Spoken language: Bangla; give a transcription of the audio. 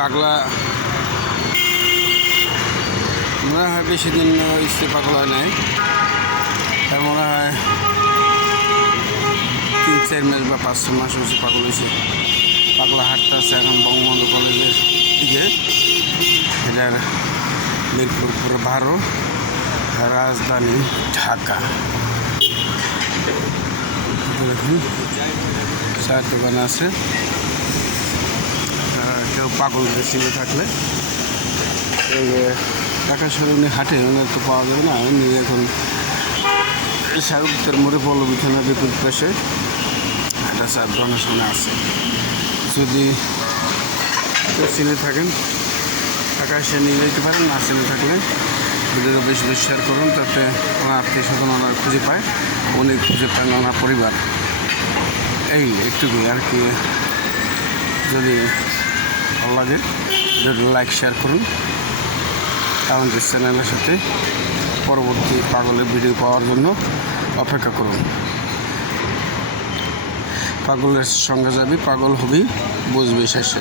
পাগলা মনে হয় বেশি দিন স্ত্রী পাগলা নেই, তার মনে হয় 3-4 মাস বা 5-6 মাস হয়েছে পাগল হয়েছে। পাগলা হাঁটতে আছে এখন বঙ্গবন্ধু কলেজের দিকে, এটার মিরপুর 12, রাজধানী ঢাকা। দেখুন চায়ের দোকান আছে, কেউ পাগল চিনে থাকলে এই যে ঢাকা শহরে উনি হাঁটে, উনি তো পাওয়া যাবে না। উনি এখন শাহরুখের মোড়ে পল্লবী থানা বিপরীত পাশে একটা চার দোকানের সামনে আছে। যদি কেউ চিনে থাকেন টাকা এসে নিয়ে যেতে পারেন, না চিনে থাকলে ভিডিওটা বেশি বেশি শেয়ার করুন, যাতে ওনার আত্মীয় স্বজন ওনার খুঁজে পায়, উনি খুঁজে পান ওনার পরিবার। এই একটুকুই আর কি। যদি ভালো লাগে ভিডিওটা লাইক শেয়ার করুন, আমাদের চ্যানেলের সাথে পরবর্তী পাগলের ভিডিও পাওয়ার জন্য অপেক্ষা করুন। পাগলের সঙ্গে যাবি, পাগল হবি, বুঝবি শেষে।